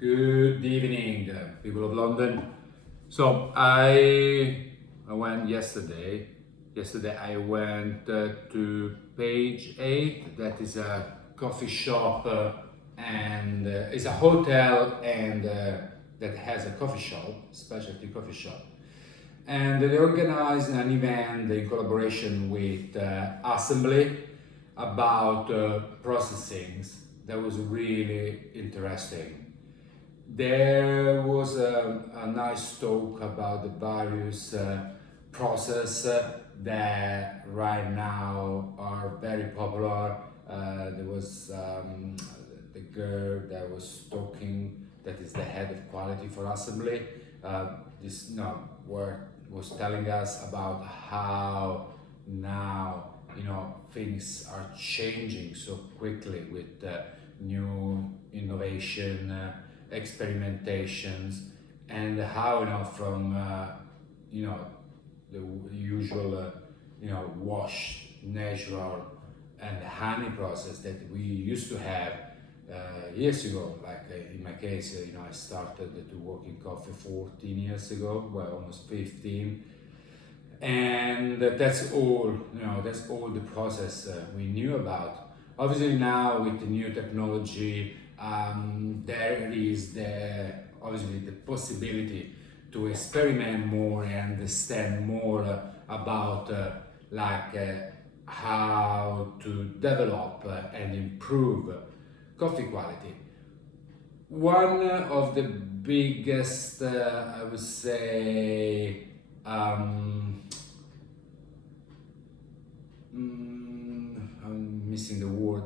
Good evening, people of London. So I went yesterday. Yesterday I went to Page 8. That is a coffee shop and it's a hotel and that has a coffee shop, specialty coffee shop. And they organized an event in collaboration with Assembly about processings. That was really interesting. There was a nice talk about the various process that right now are very popular. There was the girl that was talking, that is the head of quality for Assembly. This was telling us about how now things are changing so quickly with new innovation, experimentations, and how from the usual wash, natural, and honey process that we used to have years ago. Like in my case, I started to work in coffee 14 years ago, well, almost 15, and that's all. That's all the process we knew about. Obviously, now with the new technology, there is obviously the possibility to experiment more and understand more about how to develop and improve coffee quality. One of the biggest, I would say, I'm missing the word,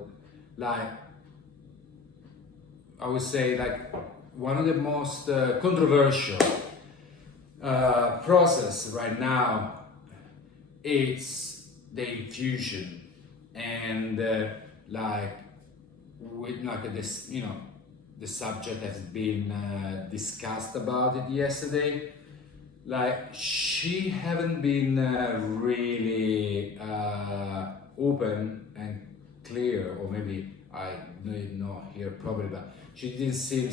I would say one of the most controversial process right now is the infusion, and this the subject has been discussed about it yesterday. She haven't been really open and clear, or maybe I did not hear properly, but she didn't seem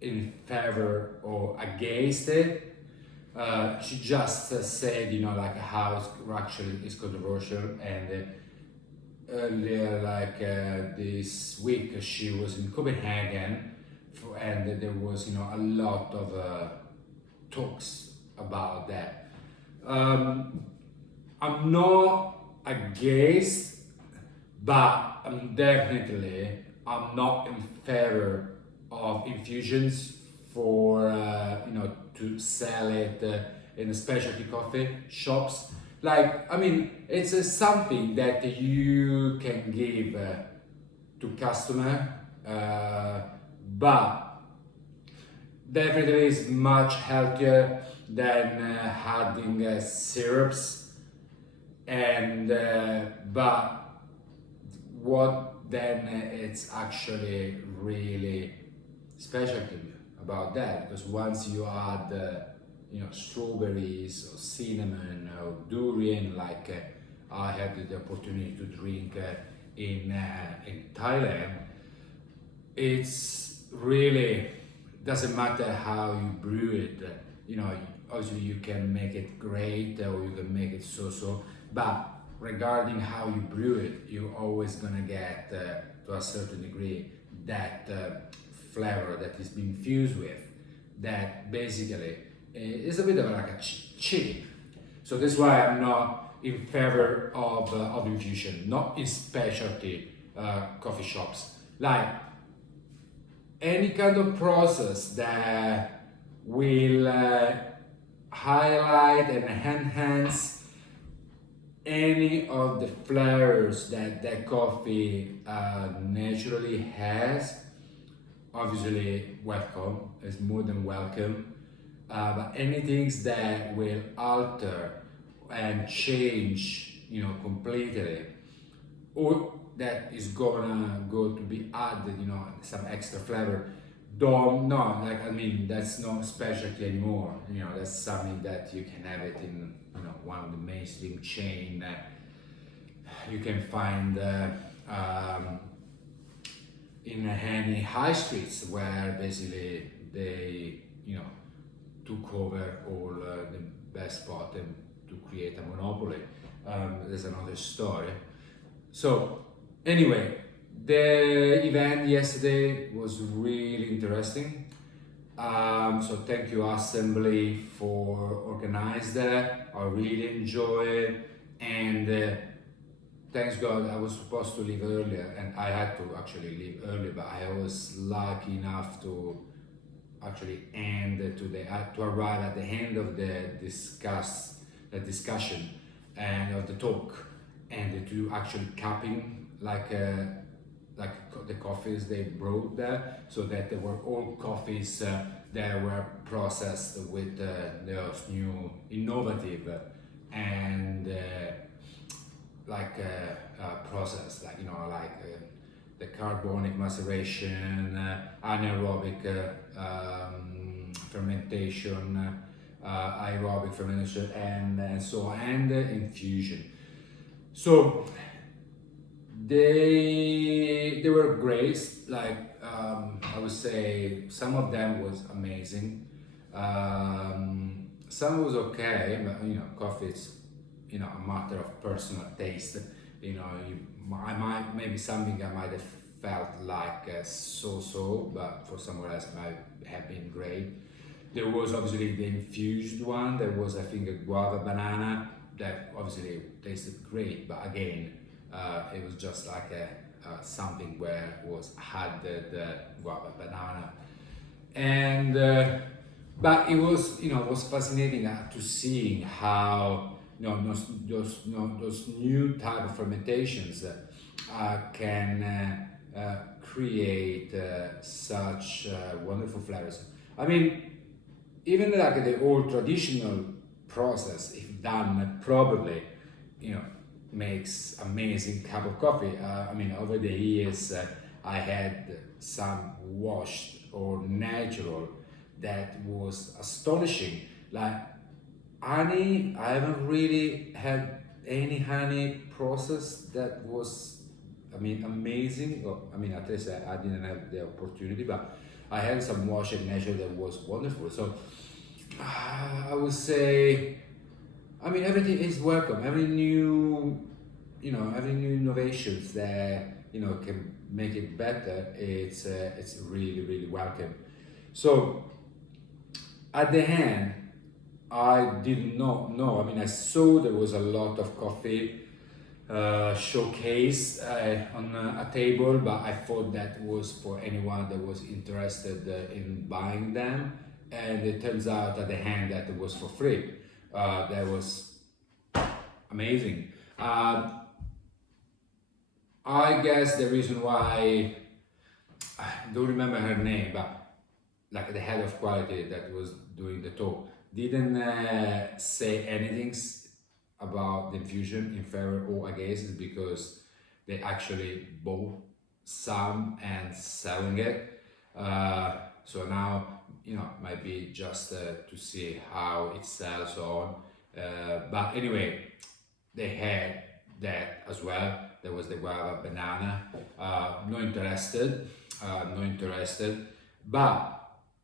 in favor or against it. She just said, how it actually is controversial, and earlier, this week, she was in Copenhagen, and there was, a lot of talks about that. I'm not against, but I'm not in favor of infusions for to sell it in specialty coffee shops. It's something that you can give to customer, but definitely is much healthier than adding syrups, and but what then it's actually really special about that, because once you add strawberries or cinnamon or durian, I had the opportunity to drink in Thailand, it's really doesn't matter how you brew it. Obviously you can make it great or you can make it so, but regarding how you brew it, you're always gonna get to a certain degree that flavor that is being fused with, that basically is a bit of like a chili. So that's why I'm not in favor of infusion, not in specialty coffee shops. Any kind of process that will highlight and enhance any of the flavors that coffee naturally has, obviously welcome, is more than welcome. But anything that will alter and change, completely, or that is gonna go to be added, some extra flavor, that's not specialty anymore. That's something that you can have it in, one of the mainstream chain. You can find in any high streets where basically they, took over all the best spot and to create a monopoly. There's another story. So anyway, the event yesterday was really interesting. So thank you Assembly for organizing that. I really enjoy it, and thanks God I was supposed to leave earlier, and I had to actually leave early, but I was lucky enough to actually to arrive at the end of the discussion and of the talk, and to actually cupping like the coffees they brought there, so that they were all coffees that were processed with those new innovative and process, the carbonic maceration, anaerobic fermentation, aerobic fermentation, and so on, and infusion. So they were great. I would say some of them was amazing. Some was okay, but coffee is a matter of personal taste. I might maybe something I might have felt like so, but for someone else it might have been great. There was obviously the infused one. There was, I think, a guava banana that obviously tasted great, but again, it was just like something where it was added guava banana, and but it was fascinating to see how those new type of fermentations can create such wonderful flavors. I mean, even like the old traditional process, if done properly, makes amazing cup of coffee. Over the years, I had some washed or natural that was astonishing. Like honey, I haven't really had any honey process that was, amazing. At least I didn't have the opportunity, but I had some washed natural that was wonderful. So I would say, everything is welcome. Every new innovations that can make it better. It's really, really welcome. So at the end, I did not know. I saw there was a lot of coffee showcase on a table, but I thought that was for anyone that was interested in buying them. And it turns out at the end that it was for free. That was amazing. I guess the reason why, I don't remember her name, but like the head of quality that was doing the talk, didn't say anything about the infusion in favor or against it, because they actually bought some and selling it. So now, might be just to see how it sells on. But anyway, they had that as well. There was the guava banana. Not interested. But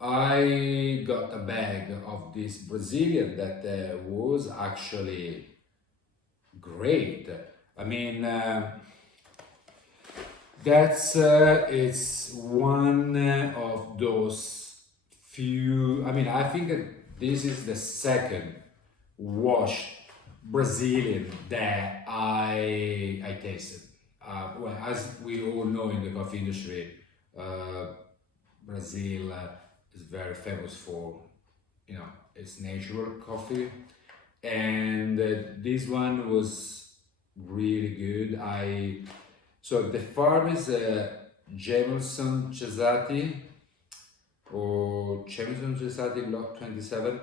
I got a bag of this Brazilian that was actually great. It's one of those few. I think that this is the second washed Brazilian that I tasted. Well, as we all know in the coffee industry, Brazil is very famous for its natural coffee, and this one was really good. So the farm is Jamilson Cezati, or Jamilson Cezati Lot 27,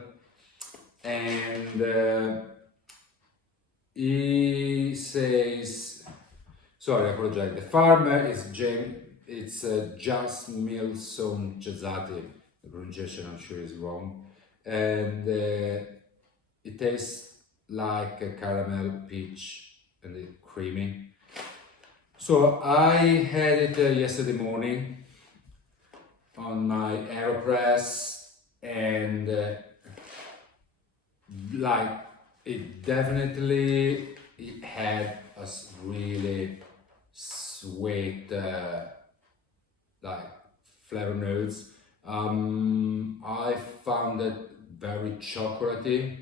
and he says, sorry, I apologize. The farmer is it's Jamilson Cezati. The pronunciation I'm sure is wrong, and it tastes like a caramel, peach, and it's creamy. So I had it yesterday morning on my Aeropress, and like it definitely it had a really sweet like flavor notes. I found it very chocolatey,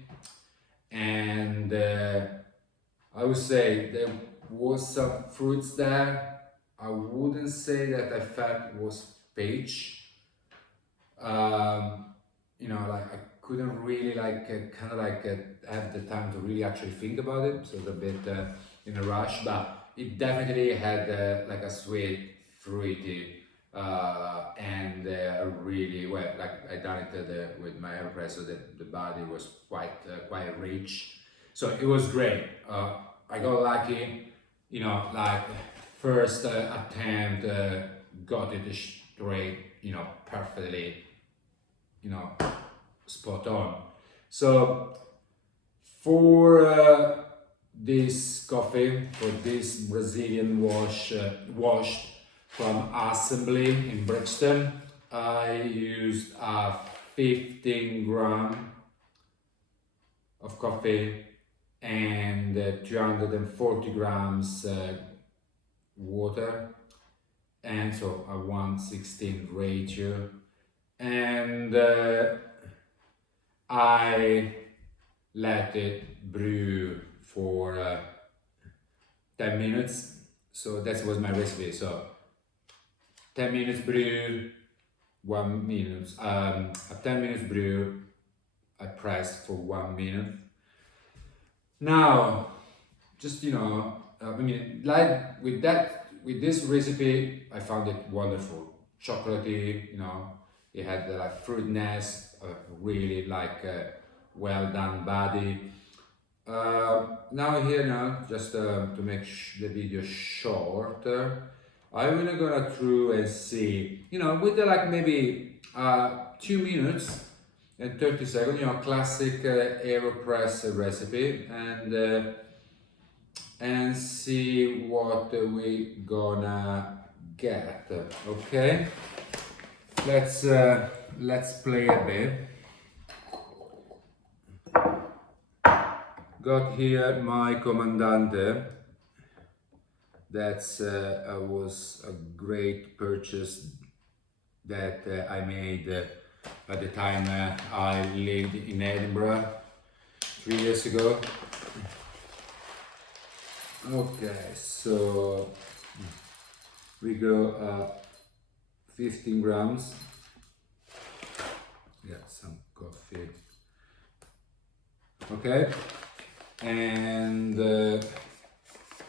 and I would say there was some fruits there. I wouldn't say that I felt was peach. Like I couldn't really kind of have the time to really actually think about it. So it's a bit in a rush, but it definitely had like a sweet, fruity, and really well. Like I done it with my Aeropress, so the body was quite rich. So it was great. I got lucky, like first attempt, got it straight, perfectly, spot on. So for this coffee, for this Brazilian washed from Assembly in Brixton, I used 15 gram of coffee and 240 grams water, and so a 1:16 ratio, and I let it brew for 10 minutes. So that was my recipe. So 10 minutes brew, 1 minute, a 10 minutes brew, I press for 1 minute. Now, just like with this recipe, I found it wonderful, chocolatey. It had the fruitness, really well done body. Now here, just to make the video short, I'm gonna through and see, with maybe 2 minutes and 30 seconds, classic Aeropress recipe, and see what we gonna get. Okay, let's play a bit. Got here my Comandante. That's was a great purchase that I made at the time I lived in Edinburgh 3 years ago. Okay, so we go 15 grams. Yeah, some coffee. Okay, and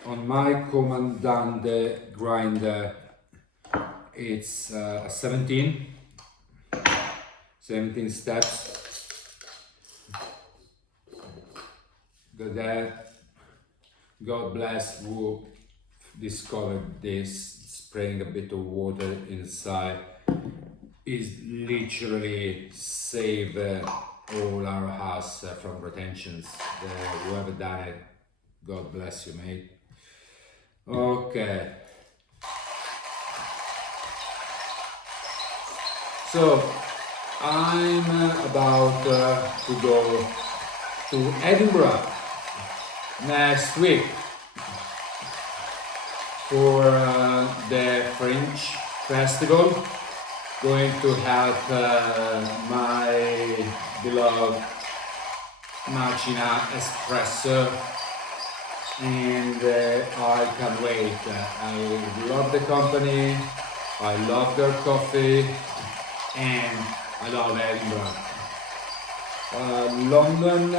on my Comandante grinder, it's 17 steps. Got that. God bless who discovered this. Spraying a bit of water inside is literally save all our house from retentions. Whoever done it, God bless you, mate. Okay. So I'm about to go to Edinburgh next week for the Fringe Festival. Going to help my beloved Macina Espresso, and I can't wait. I love the company, I love their coffee, and I love Edinburgh. London,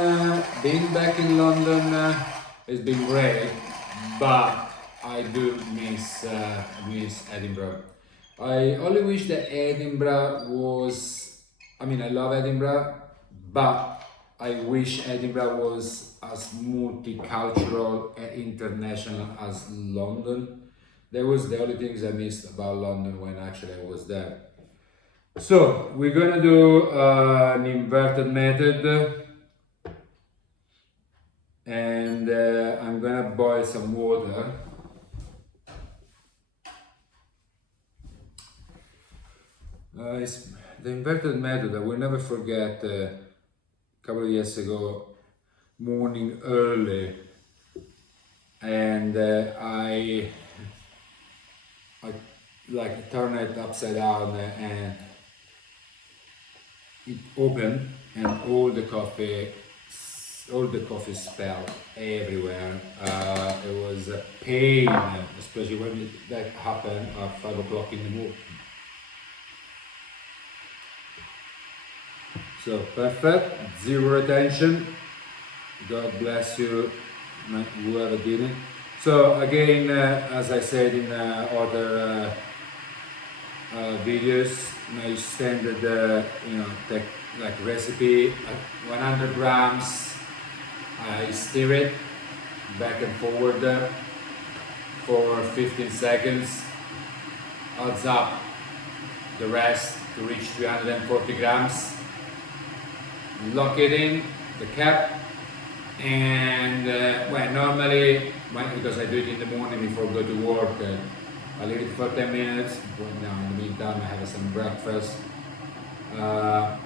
being back in London has been great, but I do miss Edinburgh. I only wish that Edinburgh was, I love Edinburgh, but I wish Edinburgh was as multicultural and international as London. That was the only things I missed about London when actually I was there. So we're gonna do an inverted method, and I'm gonna boil some water. It's the inverted method. I will never forget a couple of years ago, morning early, and I like turn it upside down and it opened and all the coffee spelled everywhere. It was a pain, especially when that happened at 5 o'clock in the morning. So perfect, zero retention. God bless you, whoever did it. So again, as I said in other videos, my standard, like recipe, 100 grams. I stir it back and forward for 15 seconds. Adds up the rest to reach 340 grams. Lock it in the cap, and normally, because I do it in the morning before I go to work, I leave it for 10 minutes. But now in the meantime, I have some breakfast, and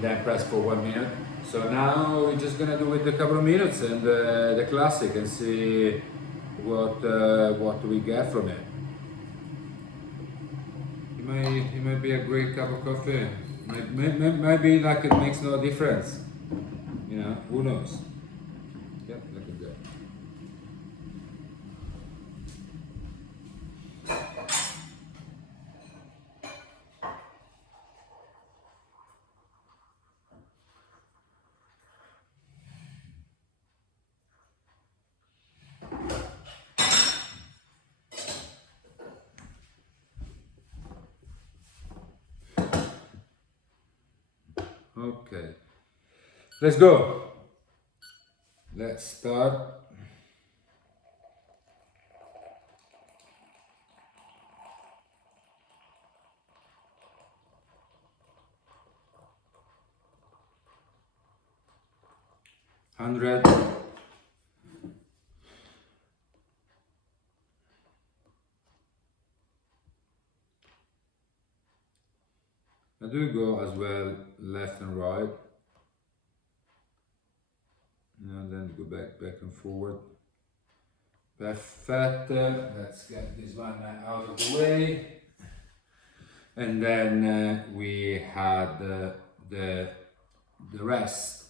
then press for 1 minute. So now we're just gonna do it a couple of minutes and the classic, and see what we get from it. It might be a great cup of coffee. Might be like it makes no difference. You know, who knows? Yep, look at that. Okay, let's go. Let's start. Hundred. I do go as well left and right, and then go back and forward. Perfect. Let's get this one out of the way, and then we had the rest.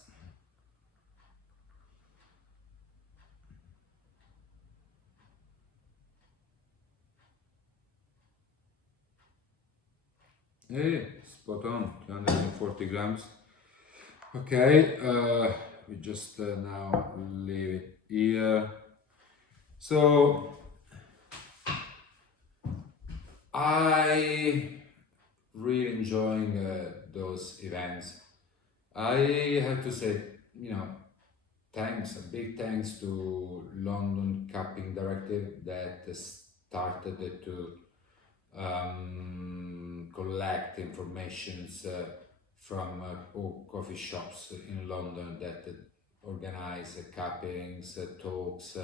Hey, spot on, 240 grams. Okay, we just now leave it here. So I really enjoying those events. I have to say, thanks, a big thanks to London Cupping Directive that started to collect informations from all coffee shops in London that organize cuppings, talks,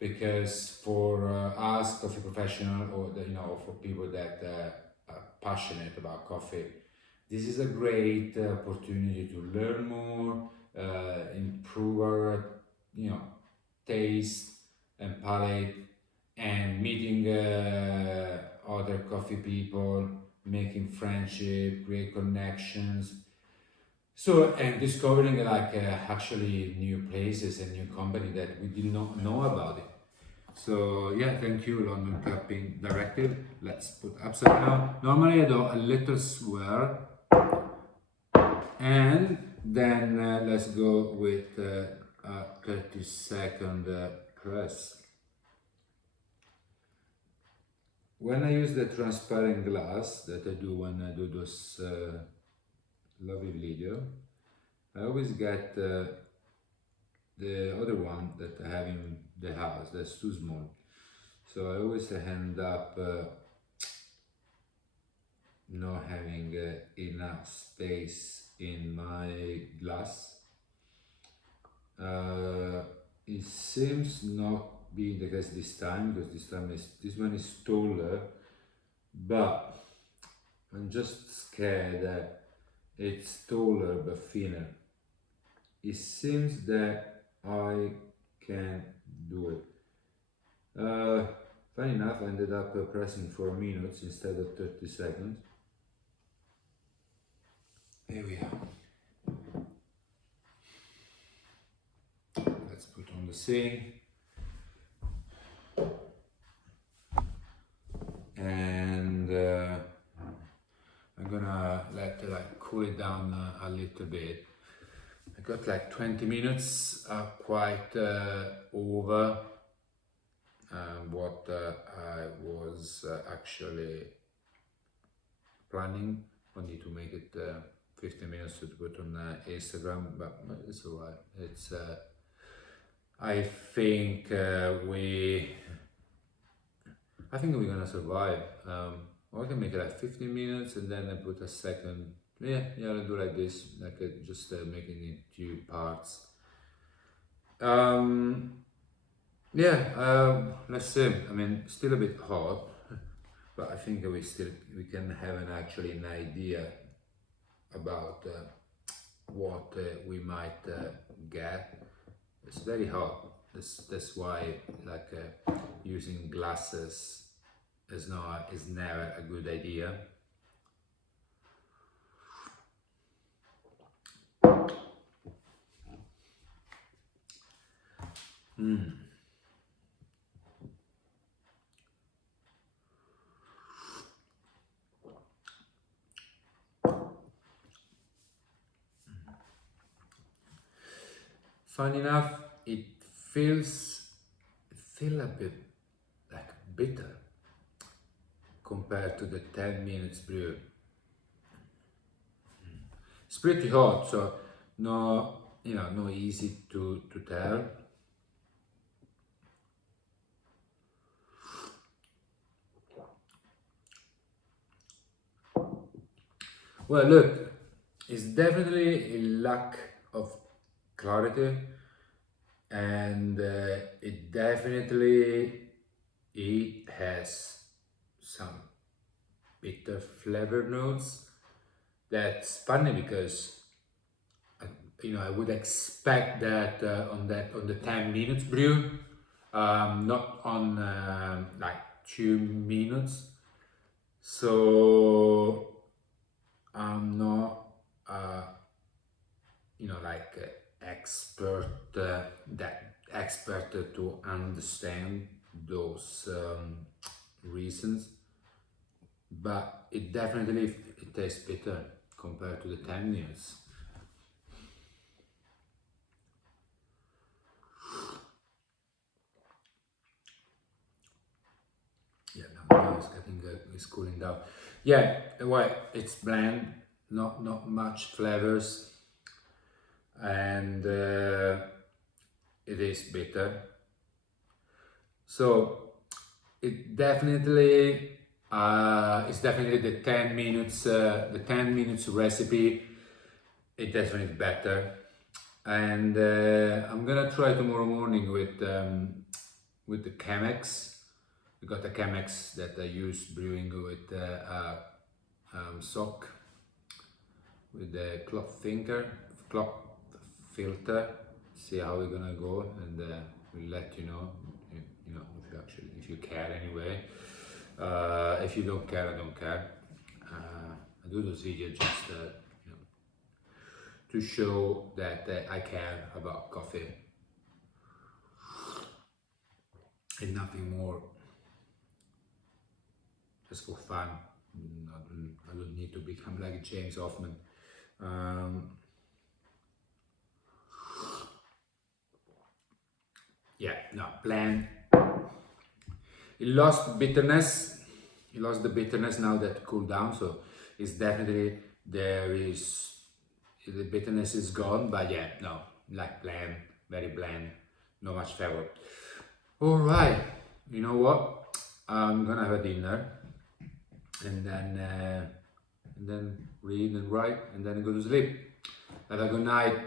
because for us coffee professional, or for people that are passionate about coffee, this is a great opportunity to learn more, improve our taste and palate, and meeting other coffee people, making friendship, create connections. So, and discovering actually new places and new company that we did not know about it. So yeah, thank you, London Cupping Directive. Let's put upside down. Normally I do a little swirl, and then let's go with a 30-second press. When I use the transparent glass that I do when I do those lovely video, I always get the other one that I have in the house that's too small. So I always end up not having enough space in my glass. It seems not being the case this time, because this one is taller, but I'm just scared that it's taller but thinner. It seems that I can do it. Funny enough, I ended up pressing 4 minutes instead of 30 seconds. Here we are. Let's put on the sink. And I'm gonna let it cool it down a little bit. I got like 20 minutes, quite over what I was actually planning. I need to make it 15 minutes to put on Instagram, but it's alright. It's I think we're gonna survive. Or I can make it like 15 minutes and then I put a second. Yeah, I'll do like this, like just making it two parts. Let's see. I mean, still a bit hot, but I think we can have an idea about what we might get. It's very hot. That's why using glasses is never a good idea. Funny enough, it feels a bit like bitter compared to the 10 minutes brew. It's pretty hot, so no easy to tell. Well, look, it's definitely a lack of clarity, and it has some bitter flavor notes. That's funny because I would expect that on the 10 minutes brew, not on like 2 minutes. So I'm not expert to understand those reasons, but it definitely tastes bitter compared to the 10 minutes. Yeah, now it's cooling down. Yeah, well, it's bland, not much flavors, and it is bitter. So it's definitely the 10 minutes recipe. It definitely better, and I'm gonna try tomorrow morning with the Chemex. We got a Chemex that I use brewing with sock with the cloth filter. See how we're gonna go, and we'll let you know. If you care anyway. If you don't care, I don't care. I do those videos just to show that I care about coffee and nothing more. Just for fun. I don't need to become like James Hoffman. Bland. It lost bitterness. It lost the bitterness now that it cooled down. So it's definitely the bitterness is gone. But like bland, very bland, not much flavor. All right. You know what? I'm gonna have a dinner, and then read and write, and then go to sleep. Have a good night.